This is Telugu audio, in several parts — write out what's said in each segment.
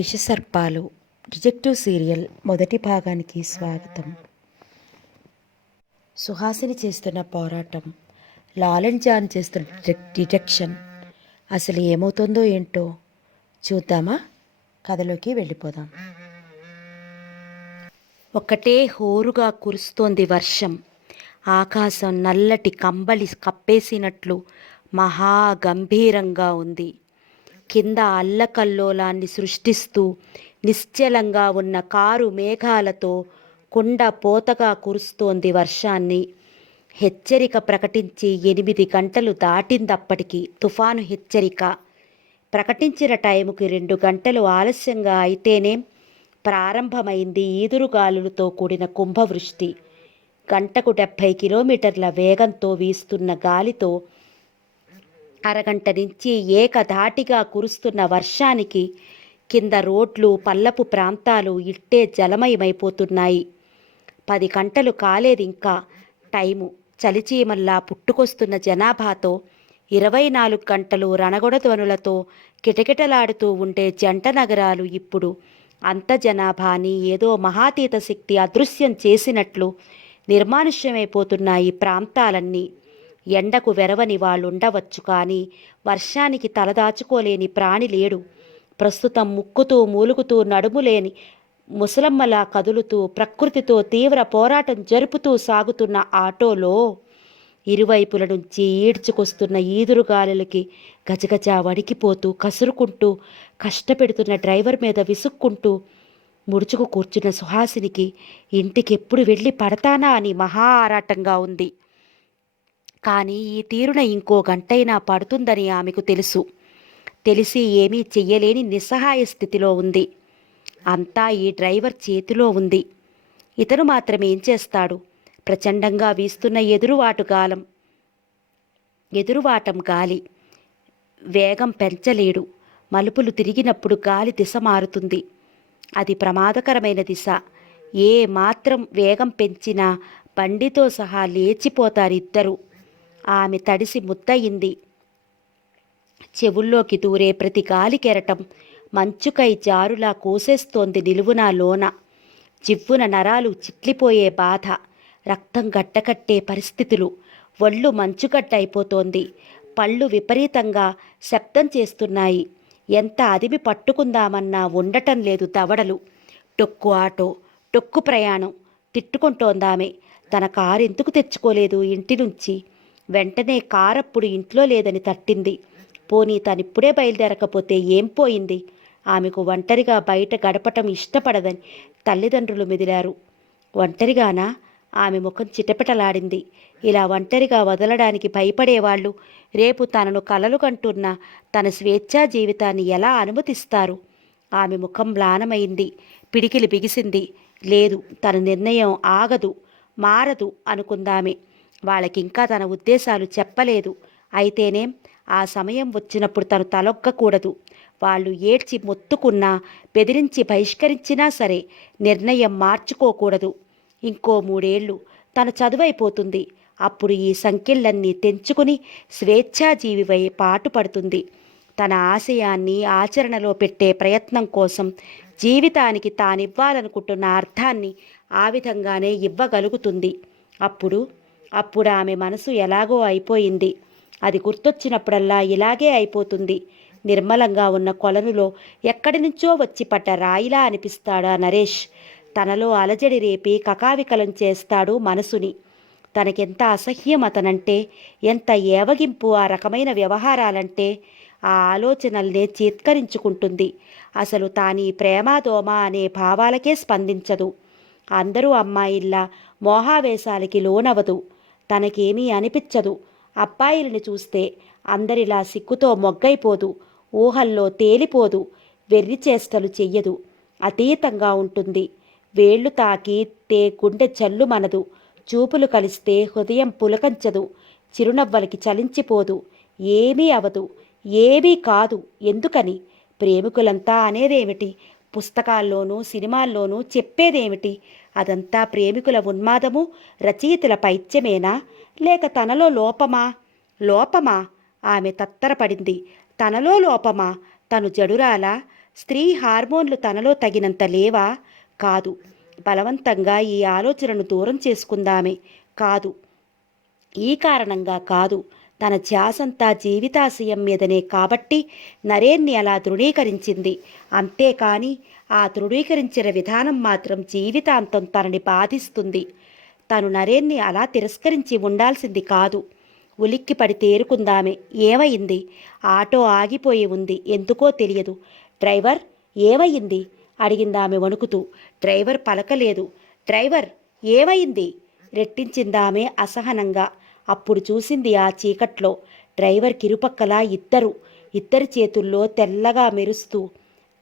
విషసర్పాలు డిటెక్టివ్ సీరియల్ మొదటి భాగానికి స్వాగతం. సుహాసిని చేస్తున్న పోరాటం, లాలెన్ జాన్ చేస్తున్న డిటెక్షన్ అసలు ఏమవుతుందో ఏంటో చూద్దామా? కథలోకి వెళ్ళిపోదాం. ఒకటే హోరుగా కురుస్తోంది వర్షం. ఆకాశం నల్లటి కంబళి కప్పేసినట్లు మహా గంభీరంగా ఉంది. కింద అల్లకల్లోలాన్ని సృష్టిస్తూ నిశ్చలంగా ఉన్న కారు మేఘాలతో కుండ పోతగా కురుస్తోంది వర్షాన్ని. హెచ్చరిక ప్రకటించి 8 గంటలు దాటిందప్పటికీ. తుఫాను హెచ్చరిక ప్రకటించిన టైముకి 2 గంటలు ఆలస్యంగా అయితేనే ప్రారంభమైంది ఈదురుగాలులతో కూడిన కుంభవృష్టి. గంటకు 70 కిలోమీటర్ల వేగంతో వీస్తున్న గాలితో అరగంట నుంచి ఏకధాటిగా కురుస్తున్న వర్షానికి కింద రోడ్లు, పల్లపు ప్రాంతాలు ఇట్టే జలమయమైపోతున్నాయి. 10 గంటలు కాలేదు ఇంకా టైము. చలిచీమల్లా పుట్టుకొస్తున్న జనాభాతో 24 గంటలు రణగొడధ్వనులతో కిటకిటలాడుతూ ఉండే జంట నగరాలు ఇప్పుడు అంత జనాభాని ఏదో మహాతీత శక్తి అదృశ్యం చేసినట్లు నిర్మానుష్యమైపోతున్నాయి ప్రాంతాలన్నీ. ఎండకు వెరవని వాళ్ళుండవచ్చు, కానీ వర్షానికి తలదాచుకోలేని ప్రాణి లేడు. ప్రస్తుతం ముక్కుతూ మూలుగుతూ నడుములేని ముసలమ్మలా కదులుతూ ప్రకృతితో తీవ్ర పోరాటం జరుపుతూ సాగుతున్న ఆటోలో ఇరువైపుల నుంచి ఈడ్చుకొస్తున్న ఈదురుగాలులకి గజగజ వణికిపోతూ కసురుకుంటూ కష్టపెడుతున్న డ్రైవర్ మీద విసుక్కుంటూ ముడుచుకు కూర్చున్న సుహాసినికి ఇంటికెప్పుడు వెళ్ళి పడతానా అని మహా ఆరాటంగా ఉంది. కానీ ఈ తీరున ఇంకో గంటైనా పడుతుందని ఆమెకు తెలుసు. తెలిసి ఏమీ చెయ్యలేని నిస్సహాయ స్థితిలో ఉంది. అంతా ఈ డ్రైవర్ చేతిలో ఉంది. ఇతను మాత్రం ఏం చేస్తాడు? ప్రచండంగా వీస్తున్న ఎదురువాటం గాలి వేగం పెంచలేడు. మలుపులు తిరిగినప్పుడు గాలి దిశ మారుతుంది. అది ప్రమాదకరమైన దిశ. ఏ మాత్రం వేగం పెంచినా బండితో సహా లేచిపోతారిద్దరు. ఆమె తడిసి ముద్దయింది. చెవుల్లోకి దూరే ప్రతి గాలి కెరటం మంచుకై జారులా కోసేస్తోంది నిలువునా లోన. జివ్వున నరాలు చిట్లిపోయే బాధ, రక్తం గట్టకట్టే పరిస్థితులు. ఒళ్ళు మంచుగడ్డైపోతోంది. పళ్ళు విపరీతంగా శబ్దం చేస్తున్నాయి. ఎంత అదిమి పట్టుకుందామన్నా ఉండటం లేదు దవడలు. టొక్కు ఆటో, టొక్కు ప్రయాణం. తిట్టుకుంటోందామె. తన కారు ఎందుకు తెచ్చుకోలేదు ఇంటి నుంచి? వెంటనే కారప్పుడు ఇంట్లో లేదని తట్టింది. పోనీ తనిప్పుడే బయలుదేరకపోతే ఏం పోయింది? ఆమెకు ఒంటరిగా బయట గడపటం ఇష్టపడదని తల్లిదండ్రులు మెదిలారు. ఒంటరిగానా? ఆమె ముఖం చిటపిటలాడింది. ఇలా ఒంటరిగా వదలడానికి భయపడేవాళ్ళు రేపు తనను కలలు కంటున్న తన స్వేచ్ఛా జీవితాన్ని ఎలా అనుమతిస్తారు? ఆమె ముఖం మ్లానమైంది. పిడికిలి బిగిసింది. లేదు, తన నిర్ణయం ఆగదు, మారదు అనుకుందామె. వాళ్ళకింకా తన ఉద్దేశాలు చెప్పలేదు. అయితేనేం, ఆ సమయం వచ్చినప్పుడు తను తలొగ్గకూడదు. వాళ్ళు ఏడ్చి మొత్తుకున్నా, బెదిరించి బహిష్కరించినా సరే నిర్ణయం మార్చుకోకూడదు. ఇంకో 3 ఏళ్ళు తన చదువైపోతుంది. అప్పుడు ఈ సంఖ్యలన్నీ తెంచుకుని స్వేచ్ఛాజీవివై పాటుపడుతుంది. తన ఆశయాన్ని ఆచరణలో పెట్టే ప్రయత్నం కోసం జీవితానికి తానివ్వాలనుకుంటున్న అర్థాన్ని ఆ విధంగానే ఇవ్వగలుగుతుంది. అప్పుడు ఆమె మనసు ఎలాగో అయిపోయింది. అది గుర్తొచ్చినప్పుడల్లా ఇలాగే అయిపోతుంది. నిర్మలంగా ఉన్న కొలనులో ఎక్కడి నుంచో వచ్చి పడ్డ రాయిలా అనిపిస్తాడా నరేష్. తనలో అలజడి రేపి కకావికలం చేస్తాడు మనసుని. తనకెంత అసహ్యం అతనంటే, ఎంత ఏవగింపు ఆ రకమైన వ్యవహారాలంటే. ఆ ఆలోచనల్నే చీత్కరించుకుంటుంది. అసలు తానీ ప్రేమాదోమ అనే భావాలకే స్పందించదు. అందరూ అమ్మాయిల్లా మోహావేశాలకి లోనవదు. తనకేమీ అనిపించదు. అబ్బాయిలని చూస్తే అందరిలా సిగ్గుతో మొగ్గైపోదు. ఊహల్లో తేలిపోదు. వెర్రి చేష్టలు చెయ్యదు. అతీతంగా ఉంటుంది. వేళ్లు తాకి గుండె చల్లు మనదు. చూపులు కలిస్తే హృదయం పులకంచదు. చిరునవ్వలకి చలించిపోదు. ఏమీ అవదు. ఏమీ కాదు. ఎందుకని? ప్రేమికులంతా అనేదేమిటి? పుస్తకాల్లోనూ సినిమాల్లోనూ చెప్పేదేమిటి? అదంతా ప్రేమికుల ఉన్మాదము, రచయితల పైత్యమేనా? లేక తనలో లోపమా? ఆమె తత్తరపడింది. తనలో లోపమా? తను జడురాలా? స్త్రీ హార్మోన్లు తనలో తగినంత లేవా? కాదు. బలవంతంగా ఈ ఆలోచనను దూరం చేసుకుందామే? కాదు. ఈ కారణంగా కాదు. తన ధ్యాసంతా జీవితాశయం మీదనే కాబట్టి నరేన్ని అలా ధృవీకరించింది. అంతేకాని ఆ ధృవీకరించిన విధానం మాత్రం జీవితాంతం తనని బాధిస్తుంది. తను నరేన్ని అలా తిరస్కరించి ఉండాల్సింది కాదు. ఉలిక్కిపడి తేరుకుందామే. ఏమైంది? ఆటో ఆగిపోయి ఉంది. ఎందుకో తెలియదు. డ్రైవర్, ఏమైంది? అడిగిందామె వణుకుతూ. డ్రైవర్ పలకలేదు. డ్రైవర్, ఏమైంది? రెట్టించిందామె అసహనంగా. అప్పుడు చూసింది ఆ చీకట్లో డ్రైవర్ కిరుపక్కల ఇద్దరి చేతుల్లో తెల్లగా మెరుస్తూ.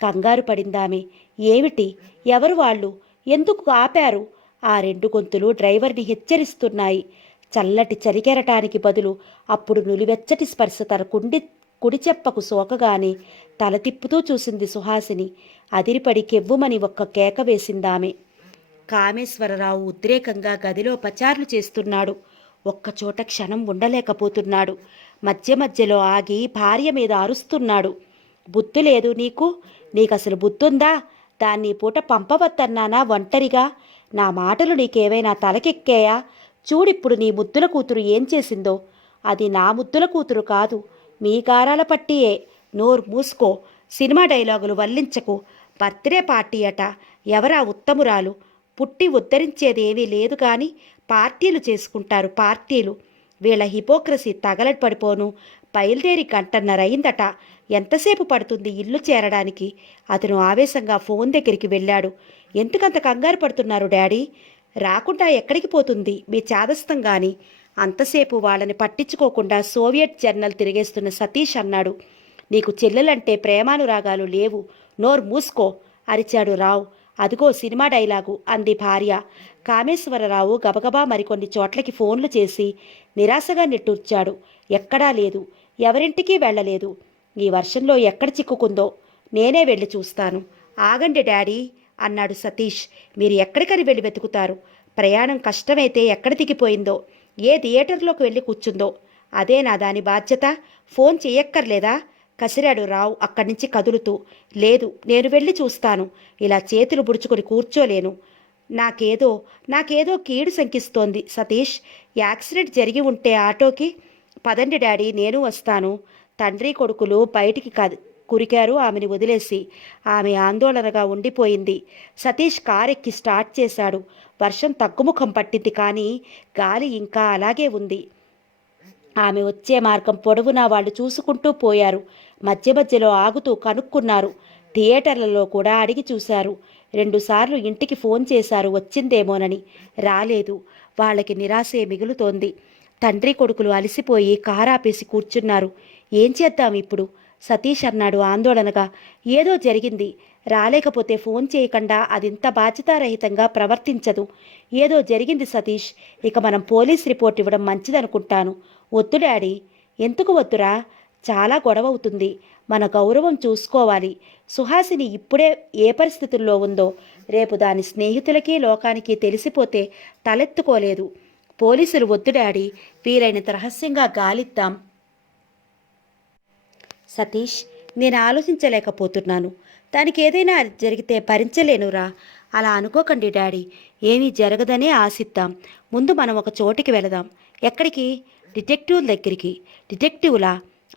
కంగారు పడిందామె. ఏమిటి? ఎవరు వాళ్ళు? ఎందుకు ఆపారు? ఆ రెండు గొంతులు డ్రైవర్ని హెచ్చరిస్తున్నాయి. చల్లటి చలికెరటానికి బదులు అప్పుడు నులివెచ్చటి స్పర్శ తన కుడి చెప్పకు సోకగానే తల తిప్పుతూ చూసింది సుహాసిని. అదిరిపడి కెవ్వుమని ఒక్క కేక వేసిందామె. కామేశ్వరరావు ఉద్రేకంగా గదిలో పచార్లు చేస్తున్నాడు. ఒక్కచోట క్షణం ఉండలేకపోతున్నాడు. మధ్య మధ్యలో ఆగి భార్య మీద అరుస్తున్నాడు. బుద్ధి లేదు నీకు? నీకసలు బుద్ధుందా? దాన్ని పూట పంపవద్దన్నానా ఒంటరిగా? నా మాటలు నీకేవైనా తలకెక్కాయా? చూడిప్పుడు నీ ముద్దుల కూతురు ఏం చేసిందో. అది నా ముద్దుల కూతురు కాదు, మీ గారాల పట్టియే. నోరు మూసుకో. సినిమా డైలాగులు వల్లించకు. బర్త్డే పార్టీ అట. ఎవరా ఉత్తమురాలు? పుట్టి ఉద్ధరించేదేమీ లేదు కానీ పార్టీలు చేసుకుంటారు, పార్టీలు. వీళ్ళ హిపోక్రసీ తగలపడిపోను. బయలుదేరి గంటన్నరైందట. ఎంతసేపు పడుతుంది ఇల్లు చేరడానికి? అతను ఆవేశంగా ఫోన్ దగ్గరికి వెళ్ళాడు. ఎందుకంత కంగారు పడుతున్నారు డాడీ? రాకుండా ఎక్కడికి పోతుంది మీ చాదస్తం గాని? అంతసేపు వాళ్ళని పట్టించుకోకుండా సోవియట్ జర్నల్ తిరిగేస్తున్న సతీష్ అన్నాడు. నీకు చెల్లెలంటే ప్రేమానురాగాలు లేవు. నోరు మూసుకో అరిచాడు రావు. అదిగో సినిమా డైలాగు అంది భార్య. కామేశ్వరరావు గబగబా మరికొన్ని చోట్లకి ఫోన్లు చేసి నిరాశగా నిట్టూర్చాడు. ఎక్కడా లేదు. ఎవరింటికి వెళ్ళలేదు. ఈ వర్షంలో ఎక్కడ చిక్కుకుందో నేనే వెళ్ళి చూస్తాను. ఆగండి డాడీ అన్నాడు సతీష్. మీరు ఎక్కడికని వెళ్ళి వెతుకుతారు? ప్రయాణం కష్టమైతే ఎక్కడ దిగిపోయిందో, ఏ థియేటర్లోకి వెళ్ళి కూర్చుందో అదేనా దాని బాధ్యత? ఫోన్ చెయ్యక్కర్లేదా? కసిరాడు రావు అక్కడి నుంచి కదులుతూ. లేదు, నేను వెళ్ళి చూస్తాను. ఇలా చేతులు బుడుచుకొని కూర్చోలేను. నాకేదో కీడు శంకిస్తోంది సతీష్. యాక్సిడెంట్ జరిగి ఉంటే ఆటోకి. పదండి డాడీ, నేను వస్తాను. తండ్రి కొడుకులు బయటికి కురికారు ఆమెని వదిలేసి. ఆమె ఆందోళనగా ఉండిపోయింది. సతీష్ కారెక్కి స్టార్ట్ చేశాడు. వర్షం తగ్గుముఖం పట్టింది కానీ గాలి ఇంకా అలాగే ఉంది. ఆమె వచ్చే మార్గం పొడవునా వాళ్ళు చూసుకుంటూ పోయారు. మధ్య మధ్యలో ఆగుతూ కనుక్కున్నారు. థియేటర్లలో కూడా అడిగి చూశారు. 2 సార్లు ఇంటికి ఫోన్ చేశారు వచ్చిందేమోనని. రాలేదు. వాళ్ళకి నిరాశే మిగులుతోంది. తండ్రి కొడుకులు అలసిపోయి కారాపేసి కూర్చున్నారు. ఏం చేద్దాం ఇప్పుడు? సతీష్ అన్నాడు ఆందోళనగా. ఏదో జరిగింది. రాలేకపోతే ఫోన్ చేయకుండా అదింత బాధ్యతారహితంగా ప్రవర్తించదు. ఏదో జరిగింది సతీష్. ఇక మనం పోలీస్ రిపోర్ట్ ఇవ్వడం మంచిదనుకుంటాను. వద్దు డాడీ. ఎందుకు వద్దురా? చాలా గొడవ అవుతుంది. మన గౌరవం చూసుకోవాలి. సుహాసిని ఇప్పుడే ఏ పరిస్థితుల్లో ఉందో రేపు దాని స్నేహితులకి లోకానికి తెలిసిపోతే తలెత్తుకోలేదు. పోలీసులు వద్దు డాడీ. వీలైనంత రహస్యంగా గాలిద్దాం. సతీష్, నేను ఆలోచించలేకపోతున్నాను. దానికి ఏదైనా జరిగితే భరించలేనురా. అలా అనుకోకండి డాడీ. ఏమీ జరగదనే ఆశిద్దాం. ముందు మనం ఒక చోటికి వెళదాం. ఎక్కడికి? డిటెక్టివ్ల దగ్గరికి. డిటెక్టివ్లా?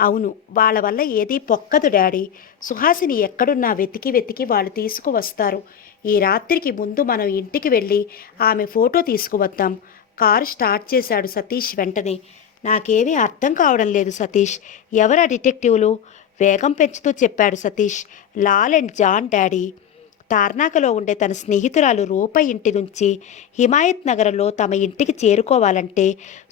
అవును. వాళ్ళ వల్ల ఏదీ పొక్కదు డాడీ. సుహాసిని ఎక్కడున్నా వెతికి వాళ్ళు తీసుకువస్తారు. ఈ రాత్రికి ముందు మనం ఇంటికి వెళ్ళి ఆమె ఫోటో తీసుకువద్దాం. కారు స్టార్ట్ చేశాడు సతీష్ వెంటనే. నాకేమీ అర్థం కావడం లేదు సతీష్. ఎవరా డిటెక్టివ్లు? వేగం పెంచుతూ చెప్పాడు Satish. Lal and John daddy. తార్నాకలో ఉండే తన స్నేహితురాలు రూప ఇంటి నుంచి హిమాయత్ నగరంలో తమ ఇంటికి చేరుకోవాలంటే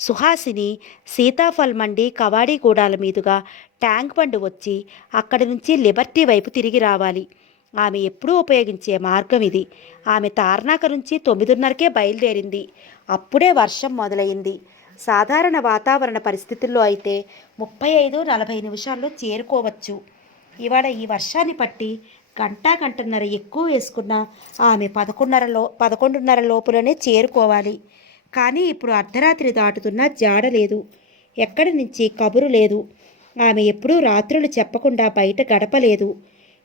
సుహాసిని సీతాఫల్ మండి కవాడిగూడాల మీదుగా ట్యాంక్ బండ్ వచ్చి అక్కడి నుంచి లిబర్టీ వైపు తిరిగి రావాలి. ఆమె ఎప్పుడూ ఉపయోగించే మార్గం ఇది. ఆమె తార్నాక నుంచి 9:30కే బయలుదేరింది. అప్పుడే వర్షం మొదలైంది. సాధారణ వాతావరణ పరిస్థితుల్లో అయితే 35-40 నిమిషాల్లో చేరుకోవచ్చు. ఇవాళ ఈ వర్షాన్ని పట్టి గంటన్నర ఎక్కువ వేసుకున్న ఆమె 11:30 లోపులోనే చేరుకోవాలి. కానీ ఇప్పుడు అర్ధరాత్రి దాటుతున్నా జాడలేదు. ఎక్కడి నుంచి కబురు లేదు. ఆమె ఎప్పుడూ రాత్రులు చెప్పకుండా బయట గడపలేదు.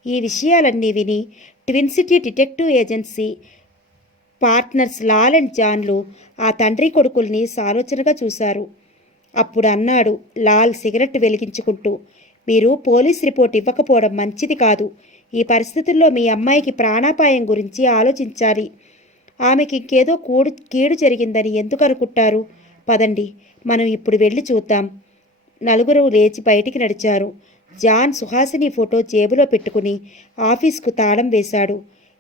ఈ విషయాలన్నీ విని twin city detective agency partners Lal and జాన్లు ఆ తండ్రి కొడుకుల్ని సాలోచనగా చూశారు. అప్పుడు అన్నాడు లాల్ సిగరెట్ వెలిగించుకుంటూ, మీరు పోలీస్ రిపోర్ట్ ఇవ్వకపోవడం మంచిది కాదు. ఈ పరిస్థితుల్లో మీ అమ్మాయికి ప్రాణాపాయం గురించి ఆలోచించాలి. ఆమెకి ఇంకేదో కీడు జరిగిందని ఎందుకు అనుకుంటారు? పదండి, మనం ఇప్పుడు వెళ్ళి చూద్దాం. నలుగురు లేచి బయటికి నడిచారు. జాన్ సుహాసిని ఫోటో జేబులో పెట్టుకుని ఆఫీస్కు తాళం వేశాడు.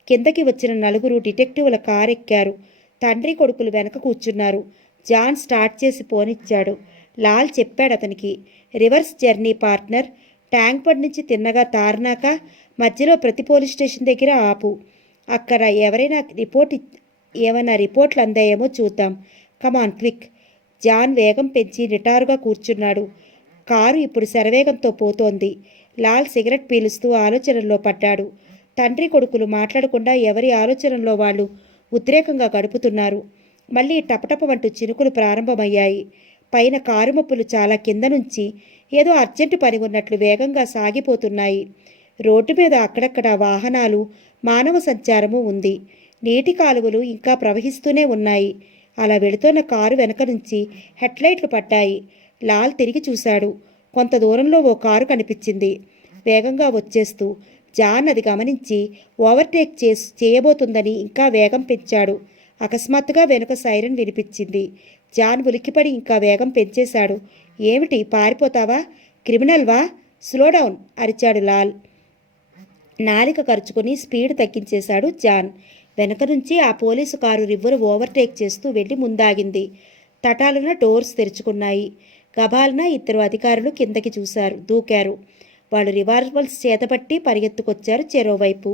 కిందకి వచ్చిన నలుగురు డిటెక్టివ్ల కారెక్కారు. తండ్రి కొడుకులు వెనక కూర్చున్నారు. జాన్ స్టార్ట్ చేసి పోనిచ్చాడు. లాల్ చెప్పాడు అతనికి, reverse journey partner. Tank bund నుంచి తిన్నగా తారినాక మధ్యలో ప్రతి పోలీస్ స్టేషన్ దగ్గర ఆపు. అక్కడ ఏమైనా రిపోర్ట్లు అందాయేమో చూద్దాం. Come on quick. జాన్ వేగం పెంచి నిటారుగా కూర్చున్నాడు. కారు ఇప్పుడు శరవేగంతో పోతోంది. లాల్ సిగరెట్ పీలుస్తూ ఆలోచనల్లో పడ్డాడు. తండ్రి కొడుకులు మాట్లాడకుండా ఎవరి ఆలోచనల్లో వాళ్ళు ఉద్రేకంగా గడుపుతున్నారు. మళ్ళీ టపటపమంటూ చినుకులు ప్రారంభమయ్యాయి. పైన కారు మప్పులు చాలా కింద నుంచి ఏదో అర్జెంటు పని ఉన్నట్లు వేగంగా సాగిపోతున్నాయి. రోడ్డు మీద అక్కడక్కడ వాహనాలు, మానవ సంచారము ఉంది. నీటి కాలువలు ఇంకా ప్రవహిస్తూనే ఉన్నాయి. అలా వెళుతున్న కారు వెనక నుంచి హెడ్లైట్లు పడ్డాయి. లాల్ తిరిగి చూశాడు. కొంత దూరంలో ఓ కారు కనిపించింది, వేగంగా వచ్చేస్తూ. జాన్ అది గమనించి ఓవర్టేక్ చేయబోతుందని ఇంకా వేగం పెంచాడు. అకస్మాత్తుగా వెనుక సైరన్ వినిపించింది. జాన్ ఉలిక్కిపడి ఇంకా వేగం పెంచేశాడు. ఏమిటి, పారిపోతావా? క్రిమినల్వా? స్లోడౌన్ అరిచాడు లాల్. నాలిక ఖర్చుకొని స్పీడ్ తగ్గించేశాడు జాన్. వెనక నుంచి ఆ పోలీసు కారు రివ్వరు ఓవర్టేక్ చేస్తూ వెళ్ళి ముందాగింది. తటాలున డోర్స్ తెరుచుకున్నాయి. గబాలన ఇద్దరు అధికారులు కిందకి దూకారు. వాళ్ళు రివాల్వర్స్ చేతపట్టి పరిగెత్తుకొచ్చారు చెరోవైపు.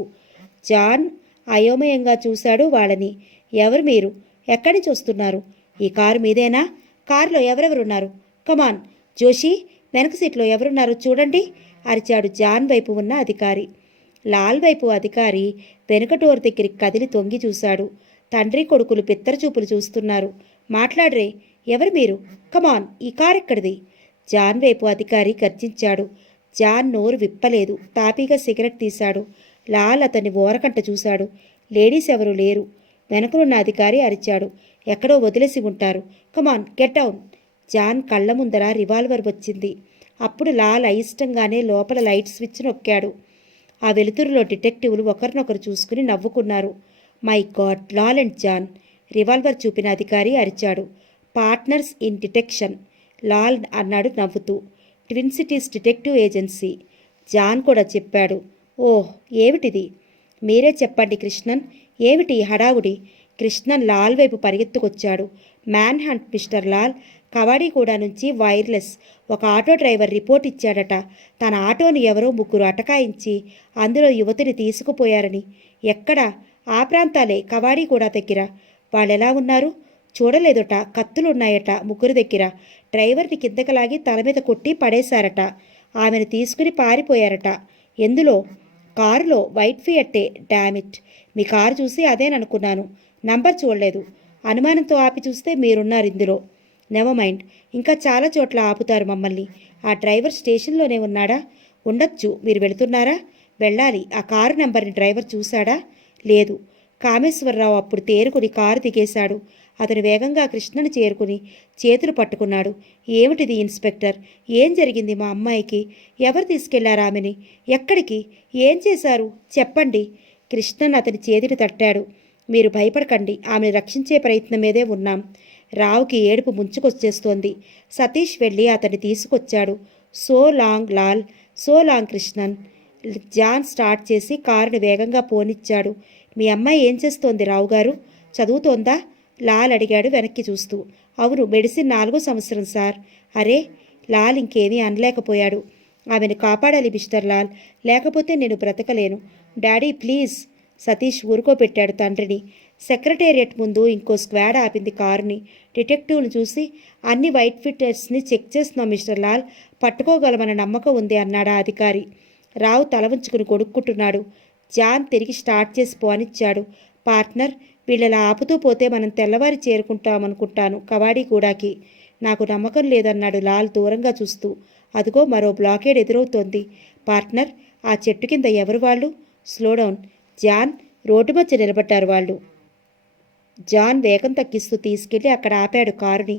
జాన్ అయోమయంగా చూశాడు వాళ్ళని. ఎవరు మీరు? ఎక్కడి నుంచి వస్తున్నారు? ఈ కారు మీదేనా? కారులో ఎవరెవరున్నారు? కమాన్ జోషి, వెనక సీట్లో ఎవరున్నారు చూడండి అరిచాడు జాన్ వైపు ఉన్న అధికారి. లాల్ వైపు అధికారి వెనుక డోర్ దగ్గరికి కదిలి తొంగి చూశాడు. తండ్రి కొడుకులు పిత్తర చూపులు చూస్తున్నారు. మాట్లాడరే, ఎవరు మీరు? కమాన్, ఈ కారు ఎక్కడిది? జాన్ వైపు అధికారి గర్జించాడు. జాన్ నోరు విప్పలేదు. తాపీగా సిగరెట్ తీశాడు. లాల్ అతన్ని ఓరకంట చూశాడు. లేడీస్ ఎవరూ లేరు. వెనకనున్న అధికారి అరిచాడు. ఎక్కడో వదిలేసి ఉంటారు. Come on get down. జాన్ కళ్ళ ముందర రివాల్వర్ వచ్చింది. అప్పుడు లాల్ అయిష్టంగానే లోపల లైట్ స్విచ్ నొక్కాడు. ఆ వెలుతురులో డిటెక్టివ్లు ఒకరినొకరు చూసుకుని నవ్వుకున్నారు. My god, Lal and John. Revolver చూపిన అధికారి అరిచాడు. పార్ట్నర్స్ ఇన్ డిటెక్షన్, లాల్ అన్నాడు నవ్వుతూ. Twin cities detective agency. John కూడా చెప్పాడు. ఓహ్, ఏమిటిది? మీరే చెప్పండి కృష్ణన్, ఏమిటి హడావుడి? కృష్ణన్ లాల్ వైపు పరిగెత్తుకొచ్చాడు. Man hunt mister Lal. Kavadiguda నుంచి వైర్లెస్ ఒక ఆటో డ్రైవర్ రిపోర్ట్ ఇచ్చాడట. తన ఆటోను ఎవరో ముగ్గురు అటకాయించి అందులో యువతిని తీసుకుపోయారని. ఎక్కడ? ఆ ప్రాంతాలే, కవాడిగూడ దగ్గర. వాళ్ళెలా ఉన్నారు? చూడలేదట. కత్తులున్నాయట ముగ్గురు దగ్గర. డ్రైవర్ని కిందకి లాగి తల మీద కొట్టి పడేశారట. ఆమెను తీసుకుని పారిపోయారట. ఎందులో? కారులో, వైట్ ఫియట్టే. డామిట్, మీ కారు చూసి అదేననుకున్నాను. నంబర్ చూడలేదు. అనుమానంతో ఆపి చూస్తే మీరున్నారు ఇందులో. నెవర్ మైండ్, ఇంకా చాలా చోట్ల ఆపుతారు మమ్మల్ని. ఆ డ్రైవర్ స్టేషన్లోనే ఉన్నాడా? ఉండొచ్చు. మీరు వెళుతున్నారా? వెళ్ళాలి. ఆ కారు నెంబర్ని డ్రైవర్ చూశాడా? లేదు. కామేశ్వరరావు అప్పుడు తేరుకుని కారు దిగేశాడు. అతను వేగంగా కృష్ణను చేరుకుని చేతులు పట్టుకున్నాడు. ఏమిటిది ఇన్స్పెక్టర్? ఏం జరిగింది మా అమ్మాయికి? ఎవరు తీసుకెళ్లారు ఆమెని? ఎక్కడికి? ఏం చేశారు? చెప్పండి. కృష్ణన్ అతని చేతిని తట్టాడు. మీరు భయపడకండి, ఆమెను రక్షించే ప్రయత్నం మీదే ఉన్నాం. రావుకి ఏడుపు ముంచుకొచ్చేస్తోంది. సతీష్ వెళ్ళి అతన్ని తీసుకొచ్చాడు. So long Lal, so long Krishnan. John start చేసి కారుని వేగంగా పోనిచ్చాడు. మీ అమ్మాయి ఏం చేస్తోంది రావుగారు? చదువుతోందా? లాల్ అడిగాడు వెనక్కి చూస్తూ. అవును, మెడిసిన్ 4వ సంవత్సరం సార్. అరే, లాల్ ఇంకేమీ అనలేకపోయాడు. ఆమెను కాపాడాలి మిస్టర్ లాల్, లేకపోతే నేను బ్రతకలేను. Daddy please. సతీష్ ఊరుకోపెట్టాడు తండ్రిని. సెక్రటేరియట్ ముందు ఇంకో స్క్వాడ్ ఆపింది కారుని. డిటెక్టివ్ను చూసి, అన్ని వైట్ ఫిట్టర్స్ని చెక్ చేస్తున్నాం మిస్టర్ లాల్, పట్టుకోగలమన్న నమ్మకం ఉంది అన్నాడా అధికారి. రావు తల ఉంచుకుని కొడుక్కుంటున్నాడు. జాన్ తిరిగి స్టార్ట్ చేసి పోనిచ్చాడు. పార్ట్నర్, వీళ్ళలా ఆపుతూ పోతే మనం తెల్లవారి చేరుకుంటామనుకుంటాను కవాడిగూడకి. నాకు నమ్మకం లేదన్నాడు లాల్ దూరంగా చూస్తూ. అదిగో మరో బ్లాకేడ్ ఎదురవుతోంది. పార్ట్నర్, ఆ చెట్టు కింద ఎవరు వాళ్ళు? Slowdown John. రోడ్డు మధ్య నిలబడ్డారు వాళ్ళు. జాన్ వేగం తగ్గిస్తూ తీసుకెళ్లి అక్కడ ఆపాడు కారుని.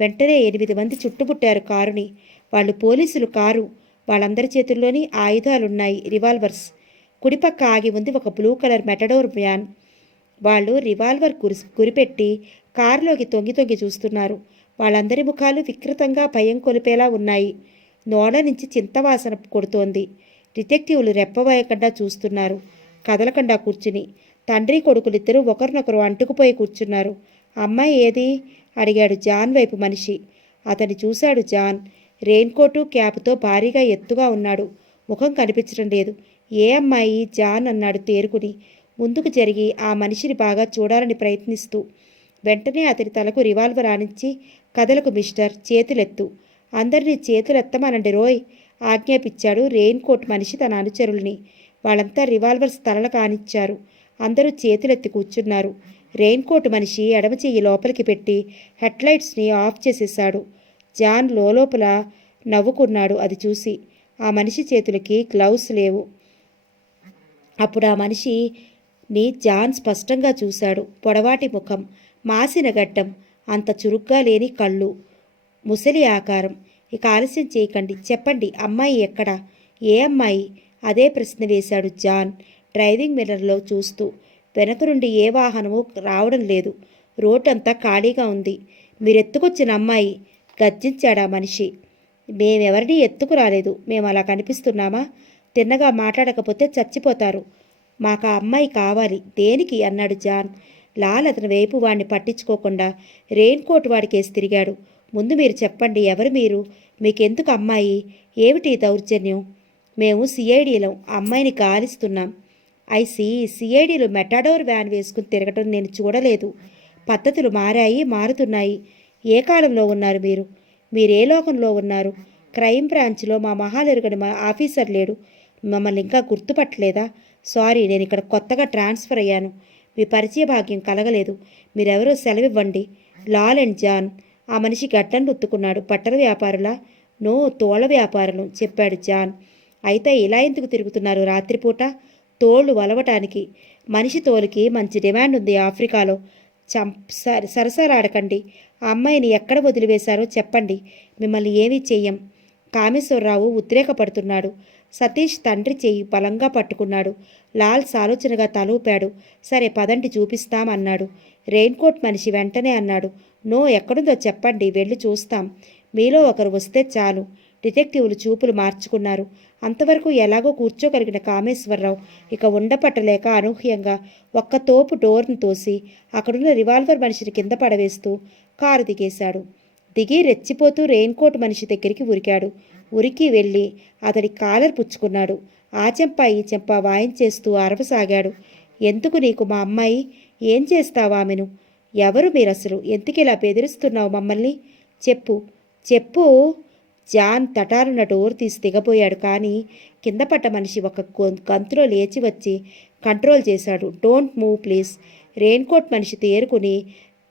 వెంటనే 8 మంది చుట్టుముట్టారు కారుని. వాళ్ళు పోలీసులు కారు. వాళ్ళందరి చేతుల్లోని ఆయుధాలున్నాయి, రివాల్వర్స్. కుడిపక్క ఆగి ఉంది ఒక బ్లూ కలర్ మెటడోర్ వ్యాన్. వాళ్ళు రివాల్వర్ గురిపెట్టి కారులోకి తొంగి తొంగి చూస్తున్నారు. వాళ్ళందరి ముఖాలు వికృతంగా భయం కొలిపేలా ఉన్నాయి. నోడ నుంచి చింతవాసన కొడుతోంది. డిటెక్టివ్లు రెప్పవేయకుండా చూస్తున్నారు, కదలకుండా కూర్చుని. తండ్రి కొడుకులిద్దరూ ఒకరినొకరు అంటుకుపోయి కూర్చున్నారు. అమ్మాయి ఏది? అడిగాడు జాన్ వైపు మనిషి. అతన్ని చూశాడు జాన్. రెయిన్కోటు క్యాప్తో భారీగా ఎత్తుగా ఉన్నాడు. ముఖం కనిపించడం లేదు. ఏ అమ్మాయి? జాన్ అన్నాడు తేరుకుని, ముందుకు జరిగి ఆ మనిషిని బాగా చూడాలని ప్రయత్నిస్తూ. వెంటనే అతని తలకు రివాల్వర్ ఆనించి, కదలకు మిస్టర్, చేతులెత్తు. అందరినీ చేతులెత్తమనండి రోయ్ ఆజ్ఞాపించాడు రెయిన్కోట్ మనిషి తన అనుచరుల్ని. వాళ్ళంతా రివాల్వర్స్ తలలు కానిచ్చారు. అందరూ చేతులెత్తి కూర్చున్నారు. రెయిన్కోట్ మనిషి ఎడమ చెయ్యి లోపలికి పెట్టి హెడ్లైట్స్ని ఆఫ్ చేసేశాడు. జాన్ లోపల నవ్వుకున్నాడు అది చూసి. ఆ మనిషి చేతులకి గ్లౌస్ లేవు. అప్పుడు ఆ మనిషిని జాన్ స్పష్టంగా చూశాడు. పొడవాటి ముఖం, మాసిన గడ్డం, అంత చురుగ్గా లేని కళ్ళు, ముసలి ఆకారం. ఇక ఆలస్యం చేయకండి, చెప్పండి, అమ్మాయి ఎక్కడా? ఏ అమ్మాయి? అదే ప్రశ్న వేశాడు జాన్ డ్రైవింగ్ మిర్రర్లో చూస్తూ. వెనక నుండి ఏ వాహనము రావడం లేదు. రోడ్డంతా ఖాళీగా ఉంది. మీరెత్తుకొచ్చిన అమ్మాయి, గర్జించాడా మనిషి. మేమెవరినీ ఎత్తుకు రాలేదు. మేము అలా కనిపిస్తున్నామా? తిన్నగా మాట్లాడకపోతే చచ్చిపోతారు. మాకు ఆ అమ్మాయి కావాలి. దేనికి? అన్నాడు జాన్. లాల్ అతని వైపు వాడిని పట్టించుకోకుండా రెయిన్కోట్ వాడికేసి తిరిగాడు. ముందు మీరు చెప్పండి, ఎవరు మీరు? మీకెందుకు అమ్మాయి? ఏమిటి దౌర్జన్యం? మేము సిఐడీలం, అమ్మాయిని గాలిస్తున్నాం. ఐసి, సిఐడీలు మెటాడోర్ వ్యాన్ వేసుకుని తిరగటం నేను చూడలేదు. పద్ధతులు మారాయి, మారుతున్నాయి. ఏ కాలంలో ఉన్నారు మీరు? మీరే లోకంలో ఉన్నారు? క్రైమ్ బ్రాంచ్లో మా మహాలెరుగని మా ఆఫీసర్ లేడు. మమ్మల్ని ఇంకా గుర్తుపట్టలేదా? సారీ, నేను ఇక్కడ కొత్తగా ట్రాన్స్ఫర్ అయ్యాను. మీ పరిచయ భాగ్యం కలగలేదు. మీరెవరో సెలవివ్వండి. Lal and John. ఆ మనిషి గడ్డను రుత్తుకున్నాడు. బట్టల వ్యాపారులా? నో, తోళ్ల వ్యాపారులు, చెప్పాడు జాన్. అయితే ఇలా ఎందుకు తిరుగుతున్నారు రాత్రిపూట? తోళ్లు వలవటానికి. మనిషి తోలుకి మంచి డిమాండ్ ఉంది ఆఫ్రికాలో. సరసరాడకండి. ఆ అమ్మాయిని ఎక్కడ వదిలివేశారో చెప్పండి. మిమ్మల్ని ఏమీ చెయ్యం. కామేశ్వరరావు ఉద్రేకపడుతున్నాడు. సతీష్ తండ్రి చెయ్యి బలంగా పట్టుకున్నాడు. లాల్ సాలోచనగా తలూపాడు. సరే పదండి, చూపిస్తామన్నాడు. రెయిన్కోట్ మనిషి వెంటనే అన్నాడు, నో, ఎక్కడుందో చెప్పండి, వెళ్ళి చూస్తాం. మీలో ఒకరు వస్తే చాలు. డిటెక్టివ్లు చూపులు మార్చుకున్నారు. అంతవరకు ఎలాగో కూర్చోగలిగిన కామేశ్వరరావు ఇక ఉండపట్టలేక అనూహ్యంగా ఒక్క తోపు డోర్ను తోసి అక్కడున్న రివాల్వర్ మనిషిని కింద పడవేస్తూ కారు దిగేశాడు. దిగి రెచ్చిపోతూ రెయిన్కోట్ మనిషి దగ్గరికి ఉరికాడు. ఉరికి వెళ్ళి అతడి కాలర్ పుచ్చుకున్నాడు. ఆ చెంప ఈ చెంప వాయించేస్తూ అరవసాగాడు. ఎందుకు నీకు మా అమ్మాయి? ఏం చేస్తావా ఆమెను? ఎవరు మీరసలు? ఎందుకిలా బెదిరిస్తున్నావు మమ్మల్ని? చెప్పు, చెప్పు. జాన్ తటారున్న డోర్ తీసి దిగబోయాడు. కానీ కింద పడ్డ మనిషి ఒక గంతులో లేచి వచ్చి కంట్రోల్ చేశాడు. Don't move please. రెయిన్కోట్ మనిషి తేరుకుని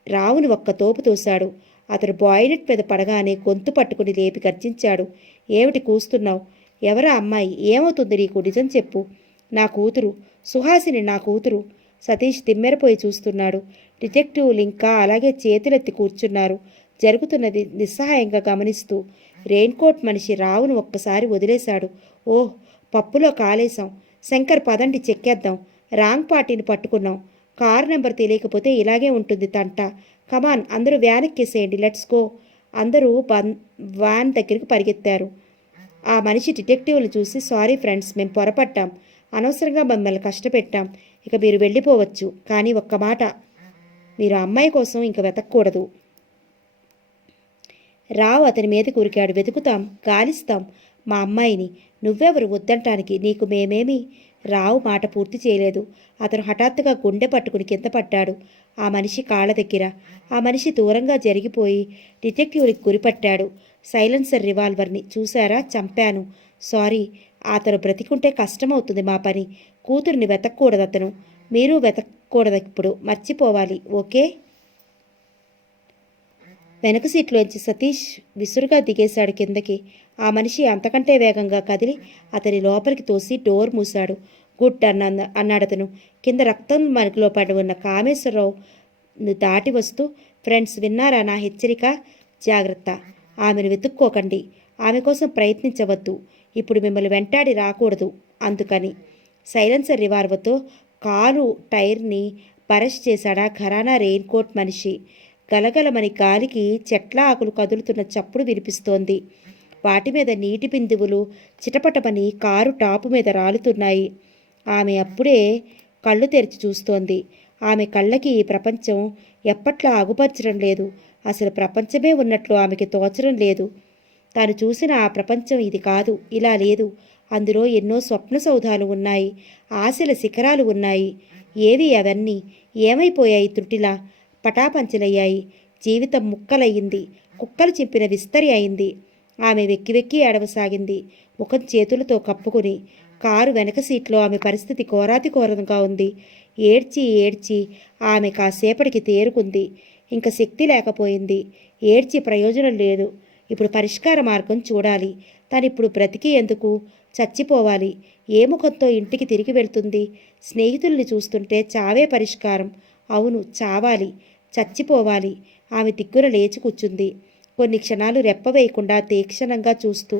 రావుని ఒక్క తోపు తోశాడు. అతడు బాయిలెట్ మీద పడగానే గొంతు పట్టుకుని లేపి గర్జించాడు. ఏమిటి కూస్తున్నావు? ఎవరా అమ్మాయి? ఏమవుతుంది నీకు? నిజం చెప్పు. నా కూతురు సుహాసిని, నా కూతురు. సతీష్ తిమ్మెరపోయి చూస్తున్నాడు. డిటెక్టివ్లు ఇంకా అలాగే చేతులెత్తి కూర్చున్నారు, జరుగుతున్నది నిస్సహాయంగా గమనిస్తూ. రెయిన్కోట్ మనిషి రావును ఒక్కసారి వదిలేశాడు. ఓహ్, పప్పులో కాలేశాం. శంకర్, పదండి, చెక్కేద్దాం. రాంగ్ పార్టీని పట్టుకున్నాం. కారు నెంబర్ తెలియకపోతే ఇలాగే ఉంటుంది తంట. కమాన్, అందరూ వ్యాన్ ఎక్కేసేయండి, లెట్స్ గో. అందరూ వ్యాన్ దగ్గరికి పరిగెత్తారు. ఆ మనిషి డిటెక్టివ్లు చూసి, సారీ ఫ్రెండ్స్, మేము పొరపట్టాం. అనవసరంగా మిమ్మల్ని కష్టపెట్టాం. ఇక మీరు వెళ్ళిపోవచ్చు. కానీ ఒక్క మాట, మీరు అమ్మాయి కోసం ఇంక వెతకూడదు. రావు అతని మీద కురికాడు. వెతుకుతాం, గాలిస్తాం మా అమ్మాయిని. నువ్వెవరు వద్దంటానికి? నీకు మేమేమి? రావు మాట పూర్తి చేయలేదు. అతను హఠాత్తుగా గుండె పట్టుకుని కింద పడ్డాడు ఆ మనిషి కాళ్ళ దగ్గర. ఆ మనిషి దూరంగా జరిగిపోయి డిటెక్టివ్కి గురిపట్టాడు సైలెన్సర్ రివాల్వర్ని. చూశారా, చంపాను. సారీ, అతను బ్రతికుంటే కష్టమవుతుంది మా పని. కూతురిని వెతకూడదు అతను. మీరు వెతకూడదు ఇప్పుడు, మర్చిపోవాలి, ఓకే? వెనక సీట్లోంచి సతీష్ విసురుగా దిగేశాడు కిందకి. ఆ మనిషి అంతకంటే వేగంగా కదిలి అతని లోపలికి తోసి డోర్ మూశాడు. గుడ్ అన్నాడతను. కింద రక్తం మనుగులో పడి ఉన్న కామేశ్వరరావు దాటి వస్తూ, ఫ్రెండ్స్ విన్నారా నా హెచ్చరిక? జాగ్రత్త, ఆమెను వెతుక్కోకండి, ఆమె కోసం ప్రయత్నించవద్దు, ఇప్పుడు మిమ్మల్ని వెంటాడి రాకూడదు అందుకని. సైలెన్సర్ రివాల్వర్తో కారు టైర్ని పరష్ చేశాడా ఘరానా రెయిన్ కోట్ మనిషి. గలగలమని గాలికి చెట్ల ఆకులు కదులుతున్న చప్పుడు వినిపిస్తోంది. వాటి మీద నీటి బిందువులు చిటపటమని కారు టాపు మీద రాలుతున్నాయి. ఆమె అప్పుడే కళ్ళు తెరిచి చూస్తోంది. ఆమె కళ్ళకి ఈ ప్రపంచం ఎప్పట్లా ఆగుపరచడం లేదు. అసలు ప్రపంచమే ఉన్నట్లు ఆమెకి తోచడం లేదు. తాను చూసిన ఆ ప్రపంచం ఇది కాదు, ఇలా లేదు. అందులో ఎన్నో స్వప్న సౌధాలు ఉన్నాయి, ఆశల శిఖరాలు ఉన్నాయి. ఏవి అవన్నీ? ఏమైపోయాయి? త్రుటిలా పటాపంచలయ్యాయి. జీవితం ముక్కలయ్యింది, కుక్కలు చింపిన విస్తరి అయింది. ఆమె వెక్కి వెక్కి ఏడవసాగింది, ముఖం చేతులతో కప్పుకుని. కారు వెనక సీట్లో ఆమె పరిస్థితి ఘోరాతి ఘోరంగా ఉంది. ఏడ్చి ఏడ్చి ఆమె కాసేపటికి తేరుకుంది. ఇంక శక్తి లేకపోయింది. ఏడ్చి ప్రయోజనం లేదు. ఇప్పుడు పరిష్కార మార్గం చూడాలి. తనిప్పుడు బ్రతికి ఎందుకు? చచ్చిపోవాలి. ఏ ముఖంతో ఇంటికి తిరిగి వెళ్తుంది? స్నేహితుల్ని చూస్తుంటే చావే పరిష్కారం. అవును, చావాలి, చచ్చిపోవాలి. ఆమె దిగ్గున లేచి కూర్చుంది. కొన్ని క్షణాలు రెప్పవేయకుండా తీక్షణంగా చూస్తూ